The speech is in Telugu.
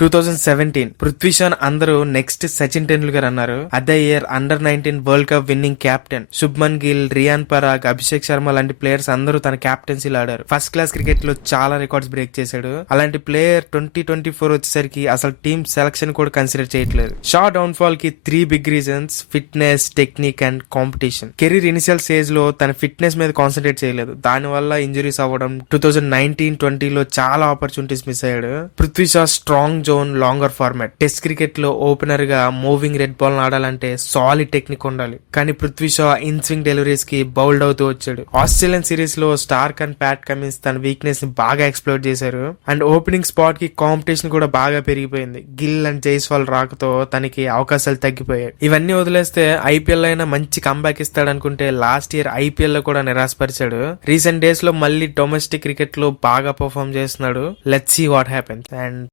2017 పృథ్వీ షా అందరూ నెక్స్ట్ సచిన్ టెండూల్కర్ అన్నారు. అదే year under nineteen World Cup winning captain Shubman Gill, Riyan Parag, Abhishek Sharma లాంటి ప్లేయర్స్ అందరూ తన కెప్టెన్సీలో ఆడారు. ఫస్ట్ క్లాస్ క్రికెట్ లో చాలా రికార్డ్స్ బ్రేక్ చేశాడు. అలాంటి ప్లేయర్ 2024 వచ్చేసరికి అసలు టీమ్ సెలక్షన్ కూడా కన్సిడర్ చేయట్లేదు. షా డౌన్ ఫాల్ కి 3 big reasons: fitness, technique and competition. Career initial stage లో తన ఫిట్నెస్ మీద కాన్సన్ట్రేట్ చేయలేదు. దాని వల్ల ఇంజురీస్ అవ్వడం, 2019-20 లో చాలా ఆపర్చునిటీస్ మిస్ అయ్యాడు. Prithvi Shah strong zone, longer format. Test cricket లో ఓపెనర్ గా మూవింగ్ రెడ్ బాల్ ఆడాలంటే సాలిడ్ టెక్నిక్ ఉండాలి. కానీ Prithvi Shah in swing deliveries కి బౌల్డ్ అవుతూ వచ్చాడు. ఆస్ట్రేలియన్ సిరీస్ లో స్టార్క్ అండ్ ప్యాట్ కమిన్స్ తన వీక్నెస్ ని బాగా ఎక్స్ప్లోర్ చేశారు. అండ్ ఓపెనింగ్ స్పాట్ కి కాంపిటీషన్ కూడా బాగా పెరిగిపోయింది. గిల్ అండ్ జైస్వాల్ రాకతో తనకి అవకాశాలు తగ్గిపోయాయి. ఇవన్నీ వదిలేస్తే ఐపీఎల్ అయినా మంచి కంబ్యాక్ ఇస్తాడనుకుంటే లాస్ట్ ఇయర్ ఐపీఎల్ లో కూడా నిరాశపరిచాడు. రీసెంట్ డేస్ లో మళ్ళీ డొమెస్టిక్ క్రికెట్ లో బాగా పర్ఫార్మ్ చేస్తున్నాడు. Let's see what happens. And